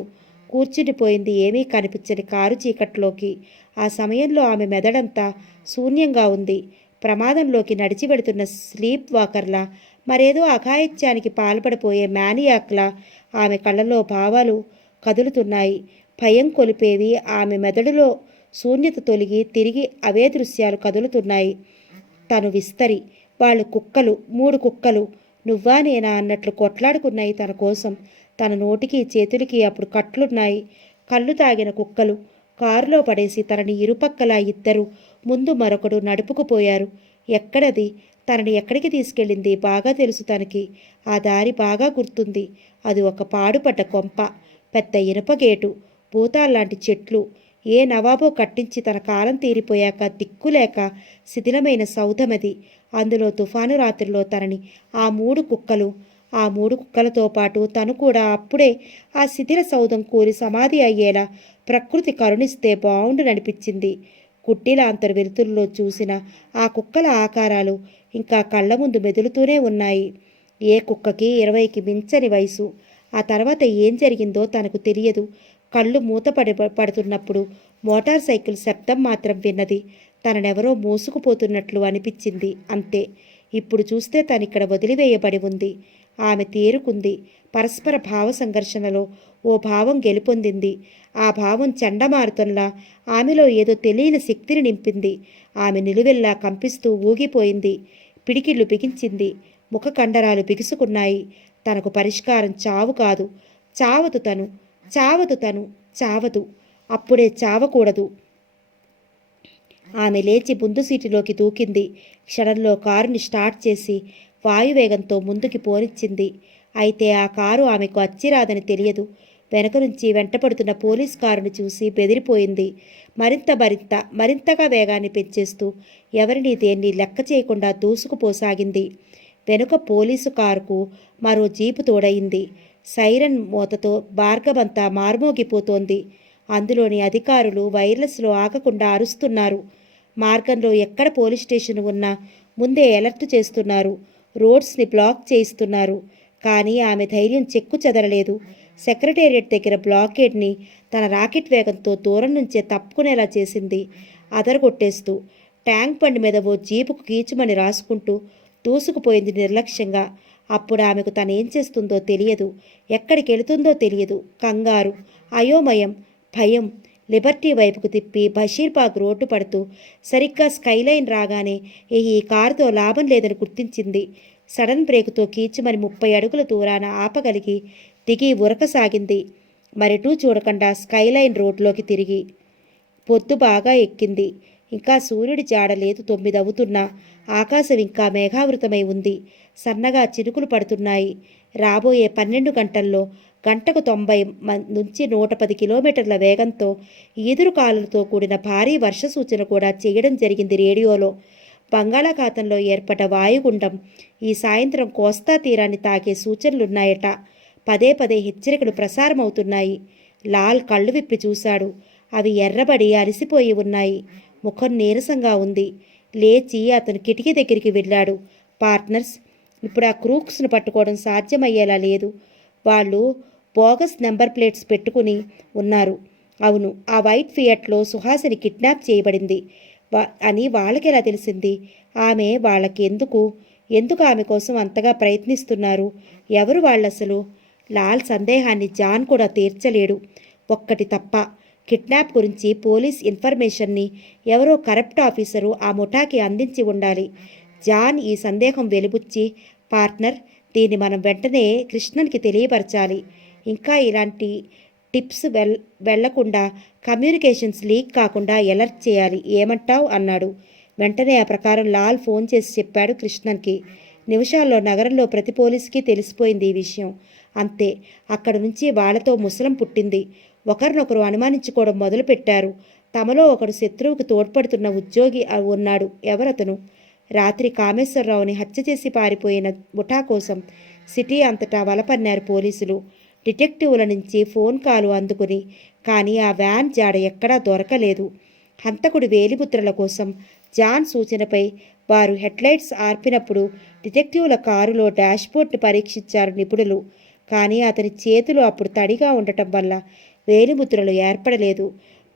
కూర్చుండిపోయింది ఏమీ కనిపించని కారు చీకట్లోకి. ఆ సమయంలో ఆమె మెదడంతా శూన్యంగా ఉంది. ప్రమాదంలోకి నడిచి వెడుతున్న స్లీప్ వాకర్లా, మరేదో అఘాయిత్యానికి పాల్పడిపోయే మ్యానియాక్లా ఆమె కళ్ళలో భావాలు కదులుతున్నాయి. భయం కొలిపేవి. ఆమె మెదడులో శూన్యత తొలగి తిరిగి అవే దృశ్యాలు కదులుతున్నాయి. తను విస్తరి, వాళ్ళు కుక్కలు, 3 కుక్కలు, నువ్వా నేనా అన్నట్లు కొట్లాడుకున్నాయి తన కోసం. తన నోటికి చేతులకి అప్పుడు కట్లున్నాయి. కళ్ళు తాగిన కుక్కలు. కారులో పడేసి తనని ఇరుపక్కలా ఇద్దరు, ముందు మరొకడు నడుపుకుపోయారు. ఎక్కడది? తనని ఎక్కడికి తీసుకెళ్ళింది బాగా తెలుసు తనకి. ఆ దారి బాగా గుర్తుంది. అది ఒక పాడుపడ్డ కొంప, పెద్ద ఇనుప గేటు, భూతాల్లాంటి చెట్లు. ఏ నవాబో కట్టించి తన కాలం తీరిపోయాక దిక్కులేక శిథిలమైన సౌధమది. అందులో తుఫాను రాత్రిలో తనని ఆ 3 కుక్కలు, ఆ 3 కుక్కలతో పాటు తను కూడా అప్పుడే ఆ శిథిల సౌధం కూలి సమాధి అయ్యేలా ప్రకృతి కరుణిస్తే బావుండుననిపించింది. కుట్టిలాంతరు వెలుతురులో చూసిన ఆ కుక్కల ఆకారాలు ఇంకా కళ్ళ ముందు మెదులుతూనే ఉన్నాయి. ఏ కుక్కకి 20కి మించని వయసు. ఆ తర్వాత ఏం జరిగిందో తనకు తెలియదు. కళ్ళు పడుతున్నప్పుడు మోటార్ సైకిల్ శబ్దం మాత్రం విన్నది. తననెవరో మోసుకుపోతున్నట్లు అనిపించింది, అంతే. ఇప్పుడు చూస్తే తనిక్కడ వదిలివేయబడి ఉంది. ఆమె తేరుకుంది. పరస్పర భావ సంఘర్షణలో ఓ భావం గెలుపొందింది. ఆ భావం చండమారుతంలా ఆమెలో ఏదో తెలియని శక్తిని నింపింది. ఆమె నిలువెల్లా కంపిస్తూ ఊగిపోయింది. పిడికిళ్ళు బిగించింది. ముఖ కండరాలు బిగుసుకున్నాయి. తనకు పరిష్కారం చావు కాదు. చావదు తను, చావదు తను, చావదు. అప్పుడే చావకూడదు. ఆమె లేచి ముందు సీటులోకి దూకింది. క్షణంలో కారుని స్టార్ట్ చేసి వాయువేగంతో ముందుకి పోనిచ్చింది. అయితే ఆ కారు ఆమెకు అచ్చిరాదని తెలియదు. వెనక నుంచి వెంటపడుతున్న పోలీస్ కారుని చూసి బెదిరిపోయింది. మరింతగా వేగాన్ని పెంచేస్తూ ఎవరిని దేన్ని లెక్క చేయకుండా దూసుకుపోసాగింది. వెనుక పోలీసు కారుకు మరో జీపు తోడయింది. సైరన్ మోతతో భార్గవంతా మార్మోగిపోతోంది. అందులోని అధికారులు వైర్లెస్లో ఆగకుండా అరుస్తున్నారు. మార్గంలో ఎక్కడ పోలీస్ స్టేషన్ ఉన్నా ముందే అలర్ట్ చేస్తున్నారు. రోడ్స్ని బ్లాక్ చేయిస్తున్నారు. కానీ ఆమె ధైర్యం చెక్కు చెదరలేదు. సెక్రటేరియట్ దగ్గర బ్లాకేడ్ని తన రాకెట్ వేగంతో దూరం నుంచే తప్పుకునేలా చేసింది. అదరగొట్టేస్తూ ట్యాంక్ బండి మీద ఓ జీపుకు కీచుమని రాసుకుంటూ దూసుకుపోయింది నిర్లక్ష్యంగా. అప్పుడు ఆమెకు తనేం చేస్తుందో తెలియదు, ఎక్కడికి వెళుతుందో తెలియదు. కంగారు, అయోమయం, భయం. లిబర్టీ వైపుకు తిప్పి బషీర్బాగ్ రోడ్డు పడుతూ సరిగ్గా స్కైలైన్ రాగానే ఈ కారుతో లాభం లేదని గుర్తించింది. సడన్ బ్రేకుతో కీచుమని 30 అడుగుల దూరాన ఆపగలిగి దిగి ఉరకసాగింది. మరెటూ చూడకుండా స్కైలైన్ రోడ్లోకి తిరిగి. పొద్దు బాగా ఎక్కింది. ఇంకా సూర్యుడి జాడలేదు. 9 అవుతున్నా ఆకాశం ఇంకా మేఘావృతమై ఉంది. సన్నగా చినుకులు పడుతున్నాయి. రాబోయే 12 గంటల్లో గంటకు 90 నుంచి 110 కిలోమీటర్ల వేగంతో ఈదురుకాలులతో కూడిన భారీ వర్ష సూచన కూడా చేయడం జరిగింది రేడియోలో. బంగాళాఖాతంలో ఏర్పడ్డ వాయుగుండం ఈ సాయంత్రం కోస్తా తీరాన్ని తాకే సూచనలున్నాయట. పదే పదే హెచ్చరికలు ప్రసారమవుతున్నాయి. లాల్ కళ్ళు విప్పి చూశాడు. అవి ఎర్రబడి అలసిపోయి ఉన్నాయి. ముఖం నీరసంగా ఉంది. లేచి అతను కిటికీ దగ్గరికి వెళ్ళాడు. పార్ట్నర్స్, ఇప్పుడు ఆ క్రూక్స్ను పట్టుకోవడం సాధ్యమయ్యేలా లేదు. వాళ్ళు బోగస్ నెంబర్ ప్లేట్స్ పెట్టుకుని ఉన్నారు. అవును, ఆ వైట్ ఫియట్లో సుహాసిని కిడ్నాప్ చేయబడింది అని వాళ్ళకెలా తెలిసింది? ఆమె వాళ్ళకి ఎందుకు ఆమె కోసం అంతగా ప్రయత్నిస్తున్నారు? ఎవరు వాళ్ళసలు? లాల్ సందేహాన్ని జాన్ కూడా తీర్చలేడు. ఒక్కటి తప్ప, కిడ్నాప్ గురించి పోలీస్ ఇన్ఫర్మేషన్ని ఎవరో కరప్ట్ ఆఫీసరు ఆ ముఠాకి అందించి ఉండాలి. జాన్ ఈ సందేహం వెలిబుచ్చి, పార్ట్నర్, దీన్ని మనం వెంటనే కృష్ణన్కి తెలియపరచాలి. ఇంకా ఇలాంటి టిప్స్ వెళ్లకుండా, కమ్యూనికేషన్స్ లీక్ కాకుండా అలర్ట్ చేయాలి. ఏమంటావ్ అన్నాడు. వెంటనే ఆ ప్రకారం లాల్ ఫోన్ చేసి చెప్పాడు కృష్ణన్కి. నిమిషాల్లో నగరంలో ప్రతి పోలీసుకి తెలిసిపోయింది ఈ విషయం. అంతే, అక్కడి నుంచి వాళ్లతో ముసలం పుట్టింది. ఒకరినొకరు అనుమానించుకోవడం మొదలుపెట్టారు. తమలో ఒకడు శత్రువుకు తోడ్పడుతున్న ఉద్యోగి ఉన్నాడు. ఎవరతను? రాత్రి కామేశ్వరరావుని హత్య చేసి పారిపోయిన ముఠా కోసం సిటీ అంతటా వలపన్నారు పోలీసులు. డిటెక్టివ్ల నుంచి ఫోన్ కాలు అందుకుని, కానీ ఆ వ్యాన్ జాడ ఎక్కడా దొరకలేదు. హంతకుడి వేలిముద్రల కోసం జాన్ సూచనపై వారు హెడ్లైట్స్ ఆర్పినప్పుడు డిటెక్టివ్ల కారులో డాష్బోర్డ్ని పరీక్షించారు నిపుణులు. కానీ అతని చేతులు అప్పుడు తడిగా ఉండటం వల్ల వేలిముద్రలు ఏర్పడలేదు.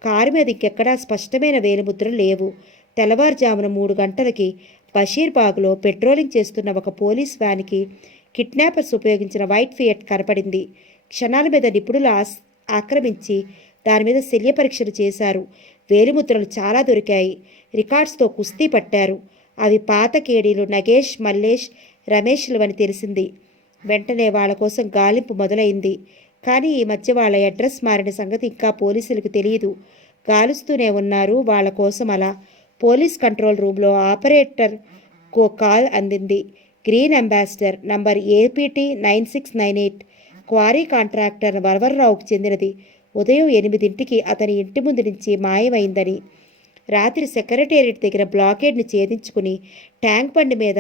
కారు మీద ఇంకెక్కడా స్పష్టమైన వేలిముద్రలు లేవు. తెల్లవారుజామున 3 గంటలకి బషీర్బాగ్లో పెట్రోలింగ్ చేస్తున్న ఒక పోలీస్ వ్యాన్కి కిడ్నాపర్స్ ఉపయోగించిన వైట్ ఫియట్ కనపడింది. క్షణాల మీద నిపుణులు ఆక్రమించి దాని మీద శల్య పరీక్షలు చేశారు. వేలిముద్రలు చాలా దొరికాయి. రికార్డ్స్తో కుస్తీ పట్టారు. అవి పాత కేడీలు నగేష్, మల్లేష్, రమేష్లు అని తెలిసింది. వెంటనే వాళ్ళ కోసం గాలింపు మొదలైంది. కానీ ఈ మధ్య వాళ్ళ అడ్రస్ మారిన సంగతి ఇంకా పోలీసులకు తెలియదు. గాలుస్తూనే ఉన్నారు వాళ్ళ కోసం. అలా పోలీస్ కంట్రోల్ రూమ్లో ఆపరేటర్ కాల్ అందింది. Green ambassador number APT 9698 quarry contractor వరవర్రావుకు చెందినది. ఉదయం 8ంటికి అతని ఇంటి ముందు నుంచి మాయమైందని. రాత్రి సెక్రటేరియట్ దగ్గర బ్లాకేడ్ని ఛేదించుకుని ట్యాంక్ బండి మీద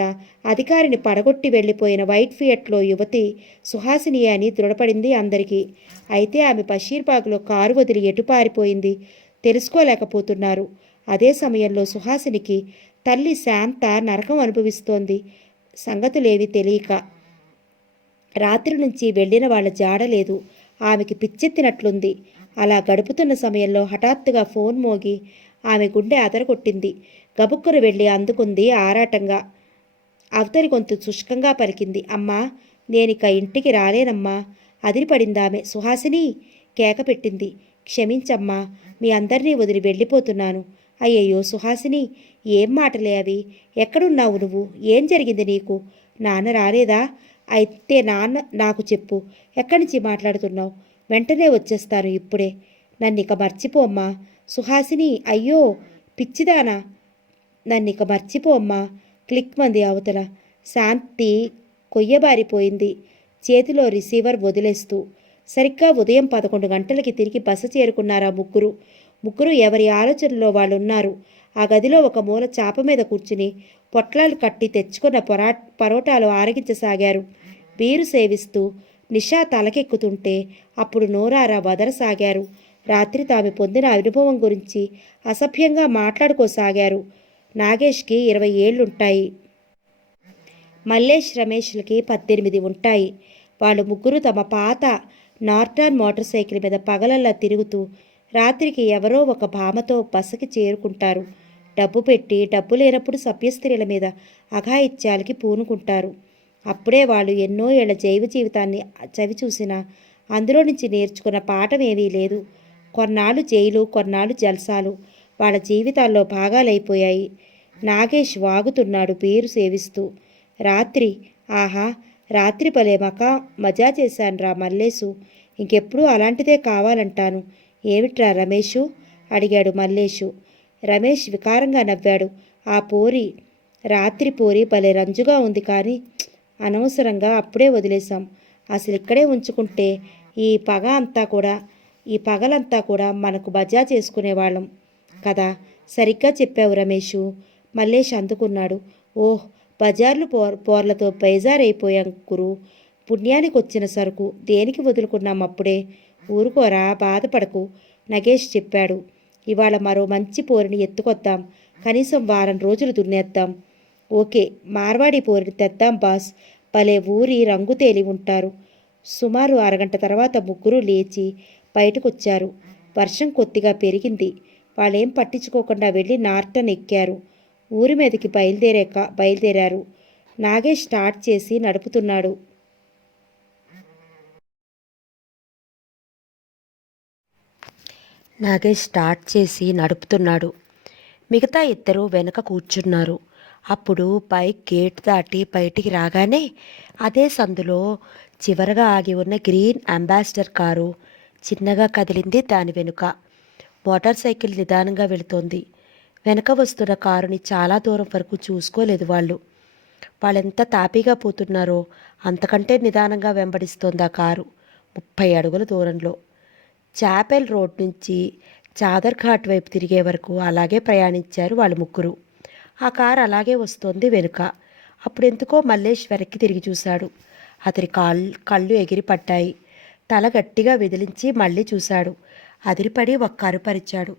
అధికారిని పడగొట్టి వెళ్లిపోయిన వైట్ ఫియట్లో యువతి సుహాసిని అని దృఢపడింది అందరికీ. అయితే ఆమె బషీర్బాగ్లో కారు వదిలి ఎటు పారిపోయింది తెలుసుకోలేకపోతున్నారు. అదే సమయంలో సుహాసినికి తల్లి శాంత నరకం అనుభవిస్తోంది. సంగతులేవి తెలియక రాత్రి నుంచి వెళ్ళిన వాళ్ళ జాడలేదు. ఆమెకి పిచ్చెత్తినట్లుంది. అలా గడుపుతున్న సమయంలో హఠాత్తుగా ఫోన్ మోగి ఆమె గుండె అదరగొట్టింది. గబుక్కున వెళ్ళి అందుకుంది ఆరాటంగా. అవతలి గొంతు శుష్కంగా పలికింది. అమ్మా, నేనిక ఇంటికి రాలేనమ్మా. అదిరిపడిందామె. సుహాసిని కేక పెట్టింది. క్షమించమ్మా, మీ అందరినీ వదిలి వెళ్ళిపోతున్నాను. అయ్యయ్యో సుహాసిని, ఏం మాటలే అవి? ఎక్కడున్నావు నువ్వు? ఏం జరిగింది నీకు? నాన్న రాలేదా? అయితే నాన్న నాకు చెప్పు. ఎక్కడి నుంచి మాట్లాడుతున్నావు? వెంటనే వచ్చేస్తాను ఇప్పుడే. నన్నిక మర్చిపోమ్మా. సుహాసిని, అయ్యో పిచ్చిదానా, నన్నిక మర్చిపోమ్మా. క్లిక్ మంది అవతల. శాంతి కొయ్యబారిపోయింది చేతిలో రిసీవర్ వదిలేస్తూ. సరిగ్గా ఉదయం 11 గంటలకి తిరిగి బస చేరుకున్నారా ముగ్గురు ఎవరి ఆలోచనలో వాళ్ళున్నారు. ఆ గదిలో ఒక మూల చాప మీద కూర్చుని పొట్లాలు కట్టి తెచ్చుకున్న పరోటాలు ఆరగించసాగారు. బీరు సేవిస్తూ నిషా తలకెక్కుతుంటే అప్పుడు నోరారా వదరసాగారు. రాత్రి తాము పొందిన అనుభవం గురించి అసభ్యంగా మాట్లాడుకోసాగారు. నాగేష్కి 20 ఏళ్లుంటాయి. మల్లేష్, రమేష్లకి 18 ఉంటాయి. వాళ్ళు ముగ్గురు తమ పాత నార్టాన్ మోటార్ సైకిల్ మీద పగలల్లా తిరుగుతూ రాత్రికి ఎవరో ఒక భామతో బసకి చేరుకుంటారు. డబ్బు పెట్టి డబ్బు లేనప్పుడు సభ్యస్త్రీల మీద అఘాయిత్యాలకి పూనుకుంటారు. అప్పుడే వాళ్ళు ఎన్నో ఏళ్ల జైవ జీవితాన్ని చవిచూసినా అందులో నుంచి నేర్చుకున్న పాఠమేమీ లేదు. కొన్నాళ్ళు జైలు, కొన్నాళ్ళు జల్సాలు వాళ్ళ జీవితాల్లో భాగాలైపోయాయి. నాగేష్ వాగుతున్నాడు బీరు సేవిస్తూ. రాత్రి భలే మజా చేశానురా మల్లేసు. ఇంకెప్పుడు అలాంటిదే కావాలంటాను. ఏమిట్రా రమేషు అడిగాడు మల్లేషు. రమేష్ వికారంగా నవ్వాడు. ఆ రాత్రి పోరి భలే రంజుగా ఉంది, కానీ అనవసరంగా అప్పుడే వదిలేశాం. అసలు ఇక్కడే ఉంచుకుంటే ఈ పగలంతా కూడా మనకు మజా చేసుకునేవాళ్ళం కదా. సరిగ్గా చెప్పావు రమేషు. మల్లేష్ అందుకున్నాడు. ఓహ్, బజార్లు పోర్లతో బైజారైపోయాం గురు. పుణ్యానికి వచ్చిన సరుకు దేనికి వదులుకున్నాం అప్పుడే. ఊరుకోరా, బాధపడకు, నగేష్ చెప్పాడు. ఇవాళ మరో మంచి పోరిని ఎత్తుకొద్దాం. కనీసం వారం రోజులు దున్నేద్దాం. ఓకే, మార్వాడి పోరిని తెద్దాం బాస్. భలే ఊరి రంగు తేలి ఉంటారు. సుమారు అరగంట తర్వాత ముగ్గురు లేచి బయటకొచ్చారు. వర్షం కొద్దిగా పెరిగింది. వాళ్ళేం పట్టించుకోకుండా వెళ్ళి నార్టన్ ఎక్కారు. ఊరి మీదకి బయలుదేరారు. నాగేష్ స్టార్ట్ చేసి నడుపుతున్నాడు. మిగతా ఇద్దరు వెనక కూర్చున్నారు. అప్పుడు బైక్ గేట్ దాటి బయటికి రాగానే అదే సందులో చివరగా ఆగి ఉన్న గ్రీన్ అంబాసిడర్ కారు చిన్నగా కదిలింది. దాని వెనుక మోటార్ సైకిల్ నిదానంగా వెళుతోంది. వెనక వస్తున్న కారుని చాలా దూరం వరకు చూసుకోలేదు వాళ్ళెంత తాపీగా పోతున్నారో అంతకంటే నిదానంగా వెంబడిస్తోంది ఆ కారు. 30 అడుగుల దూరంలో చాపెల్ రోడ్ నుంచి చాదర్ ఘాట్ వైపు తిరిగే వరకు అలాగే ప్రయాణించారు వాళ్ళు ముగ్గురు. ఆ కారు అలాగే వస్తోంది వెనుక. అప్పుడెందుకో మల్లేష్ వెనక్కి తిరిగి చూశాడు. అతని కళ్ళు ఎగిరి పడ్డాయి. తల గట్టిగా విదిలించి మళ్ళీ చూశాడు. అదిరిపడి ఒక్క అరుపరిచాడు.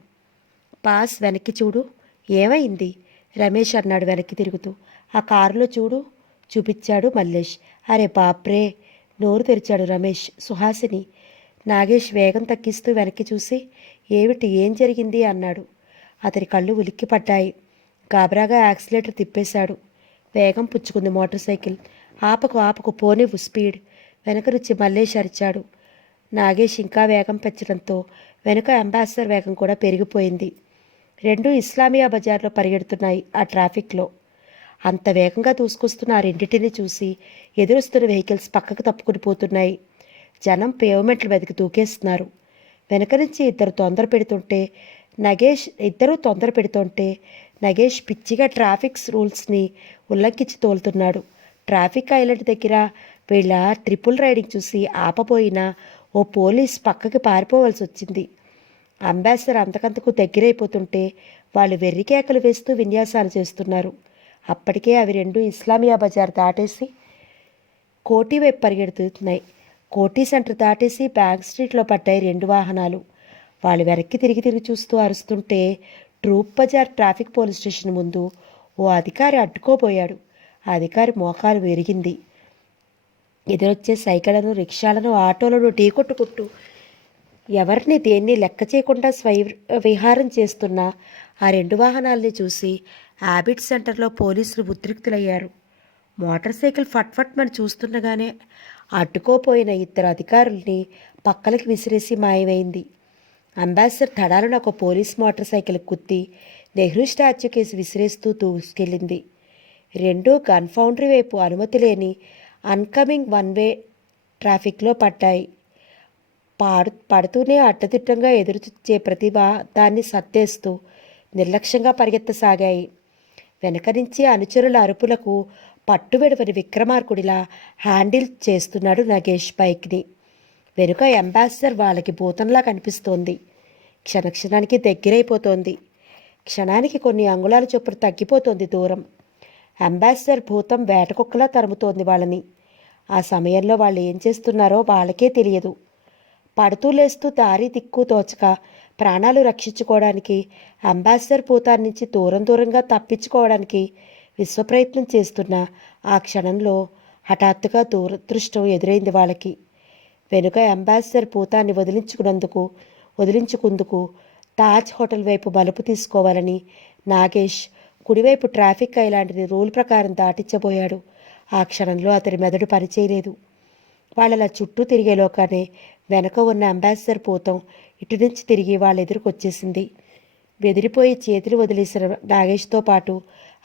పాస్, వెనక్కి చూడు. ఏమైంది? రమేష్ అన్నాడు వెనక్కి తిరుగుతూ. ఆ కారులో చూడు, చూపించాడు మల్లేష్. అరే బాప్రే, నోరు తెరిచాడు రమేష్. సుహాసిని. నాగేష్ వేగం తగ్గిస్తూ వెనక్కి చూసి ఏమిటి, ఏం జరిగింది అన్నాడు. అతని కళ్ళు ఉలిక్కిపడ్డాయి. గాబరాగా యాక్సిలేటర్ తిప్పేశాడు. వేగం పుచ్చుకుంది మోటార్ సైకిల్. ఆపకు పోనివ్వు స్పీడ్. వెనక నుంచి మల్లేష్ అరిచాడు. నాగేష్ ఇంకా వేగం పెంచడంతో వెనుక అంబాసిడర్ వేగం కూడా పెరిగిపోయింది. రెండూ ఇస్లామియా బజార్లో పరిగెడుతున్నాయి. ఆ ట్రాఫిక్లో అంత వేగంగా దూసుకొస్తున్న ఆ రెండింటిని చూసి ఎదురొస్తున్న వెహికల్స్ పక్కకు తప్పుకుని పోతున్నాయి. జనం పేవ్మెంట్ల మీదకి దూకేస్తున్నారు. వెనక నుంచి ఇద్దరు తొందర పెడుతుంటే నగేష్ పిచ్చిగా ట్రాఫిక్ రూల్స్ని ఉల్లంఘించి తోలుతున్నాడు. ట్రాఫిక్ ఐలాండ్ దగ్గర వీళ్ళ ట్రిపుల్ రైడింగ్ చూసి ఆపబోయినా ఓ పోలీస్ పక్కకి పారిపోవలసి వచ్చింది. అంబాసిడర్ అంతకంతకు దగ్గరైపోతుంటే వాళ్ళు వెర్రికేకలు వేస్తూ విన్యాసాలు చేస్తున్నారు. అప్పటికే అవి రెండు ఇస్లామియా బజార్ దాటేసి కోటి వైపు పరిగెడుతున్నాయి. కోటి సెంటర్ దాటేసి బ్యాంక్ స్ట్రీట్లో పడ్డాయి రెండు వాహనాలు. వాళ్ళు వెనక్కి తిరిగి చూస్తూ అరుస్తుంటే Troop Bazar traffic police station ముందు ఓ అధికారి అడ్డుకోబోయాడు. ఆ అధికారి మోకాలు విరిగింది. ఎదురొచ్చే సైకిళ్లను, రిక్షాలను, ఆటోలను ఢీకొట్టుకుంటూ ఎవరిని దేన్ని లెక్క చేయకుండా విహారం చేస్తున్న ఆ రెండు వాహనాల్ని చూసి హ్యాబిట్ సెంటర్లో పోలీసులు ఉద్రిక్తులయ్యారు. మోటార్ సైకిల్ ఫట్మని చూస్తుండగానే అడ్డుకోపోయిన ఇద్దరు అధికారుల్ని పక్కలకి విసిరేసి మాయమైంది. అంబాసిడర్ తడాలను ఒక పోలీస్ మోటార్ సైకిల్ కుత్తి నెహ్రూ స్టాచ్యూ కేసు విసిరేస్తూ దూసుకెళ్ళింది. రెండూ గన్ ఫౌండరీ వైపు అనుమతి లేని అన్కమింగ్ వన్ వే ట్రాఫిక్లో పడ్డాయి. పడుతూనే అడ్డదిడ్డంగా ఎదురుచే ప్రతిభ దాన్ని సత్తేస్తూ నిర్లక్ష్యంగా పరిగెత్తసాగాయి. వెనక నుంచి అనుచరుల అరుపులకు పట్టుబెడవని విక్రమార్కుడిలా హ్యాండిల్ చేస్తున్నాడు నగేష్ బైక్ని. వెనుక అంబాసిడర్ వాళ్ళకి భూతంలా కనిపిస్తోంది. క్షణక్షణానికి దగ్గరైపోతోంది. క్షణానికి కొన్ని అంగుళాల చొప్పున తగ్గిపోతోంది దూరం. అంబాసిడర్ భూతం వేటకుక్కలా తరుముతోంది వాళ్ళని. ఆ సమయంలో వాళ్ళు ఏం చేస్తున్నారో వాళ్ళకే తెలియదు. పడుతూ లేస్తూ దారి దిక్కు తోచక ప్రాణాలు రక్షించుకోవడానికి, అంబాసిడర్ భూతాన్ని నుంచి దూరంగా తప్పించుకోవడానికి విశ్వప్రయత్నం చేస్తున్న ఆ క్షణంలో హఠాత్తుగా దురదృష్టం ఎదురైంది వాళ్ళకి. వెనుక అంబాసిడర్ భూతాన్ని వదిలించుకుందుకు తాజ్ హోటల్ వైపు మలుపు తీసుకోవాలని నాగేష్ కుడివైపు ట్రాఫిక్ ఐలాండ్ని రూల్ ప్రకారం దాటించబోయాడు. ఆ క్షణంలో అతని మెదడు పనిచేయలేదు. వాళ్ళలా చుట్టూ తిరిగేలోగానే వెనక ఉన్న అంబాసిడర్ భూతం ఇటు నుంచి తిరిగి వాళ్ళ ఎదురుకొచ్చేసింది. బెదిరిపోయి చేతులు వదిలేసిన నాగేష్తో పాటు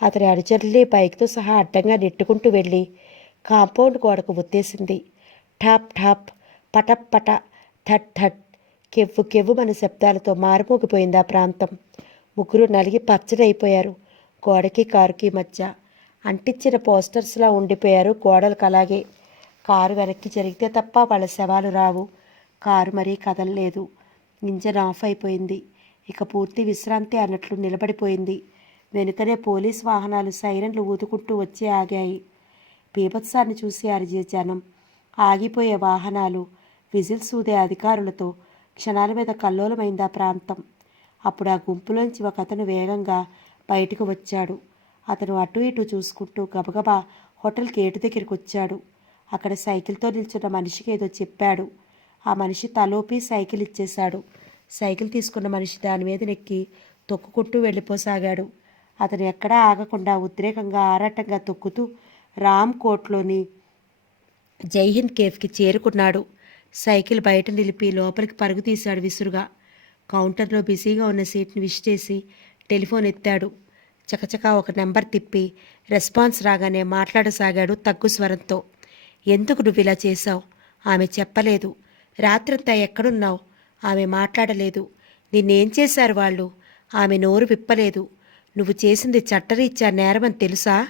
అతని అనుచరుల్ని బైక్తో సహా అడ్డంగా నెట్టుకుంటూ వెళ్ళి కాంపౌండ్ గోడకు ఒత్తేసింది. ఠాప్ ఠాప్, పటప్ పట, థట్ థట్, కెవ్వు మన శబ్దాలతో మారుమోగిపోయింది ఆ ప్రాంతం. ముగ్గురు నలిగి పచ్చడైపోయారు. గోడకి కారుకి మధ్య అంటించిన పోస్టర్స్లా ఉండిపోయారు గోడలకు. అలాగే కారు వెనక్కి జరిగితే తప్ప వాళ్ళ శవాలు రావు. కారు మరీ కదలలేదు. ఇంజన్ ఆఫ్ అయిపోయింది. ఇక పూర్తి విశ్రాంతి అన్నట్లు నిలబడిపోయింది. వెనుకనే పోలీస్ వాహనాలు సైరన్లు ఊదుకుంటూ వచ్చి ఆగాయి. బీభత్సాన్ని చూసి అరిచే జనం, ఆగిపోయే వాహనాలు, విజిల్స్ ఊదే అధికారులతో క్షణాల మీద కల్లోలమైంది ఆ ప్రాంతం. అప్పుడు ఆ గుంపులోంచి ఒక అతను వేగంగా బయటకు వచ్చాడు. అతను అటు ఇటు చూసుకుంటూ గబగబా హోటల్ గేటు దగ్గరికి వచ్చాడు. అక్కడ సైకిల్తో నిల్చున్న మనిషికి ఏదో చెప్పాడు. ఆ మనిషి తలోపి సైకిల్ ఇచ్చేశాడు. సైకిల్ తీసుకున్న మనిషి దాని మీద నెక్కి తొక్కుకుంటూ వెళ్ళిపోసాగాడు. అతను ఎక్కడా ఆగకుండా ఉద్రేకంగా ఆరాటంగా తొక్కుతూ రామ్ కోట్లోని జైహింద్ కేఫ్కి చేరుకున్నాడు. సైకిల్ బయట నిలిపి లోపలికి పరుగు తీశాడు విసురుగా. కౌంటర్లో బిజీగా ఉన్న సీట్ని విష్ చేసి టెలిఫోన్ ఎత్తాడు. చకచకా ఒక నెంబర్ తిప్పి రెస్పాన్స్ రాగానే మాట్లాడసాగాడు తగ్గు స్వరంతో. ఎందుకు నువ్వు ఇలా చేశావు? ఆమె చెప్పలేదు. రాత్రంతా ఎక్కడున్నావు? ఆమె మాట్లాడలేదు. నిన్నేం చేశారు వాళ్ళు? ఆమె నోరు విప్పలేదు. నువ్వు చేసింది చట్టరీత్యా నేరమని తెలుసా?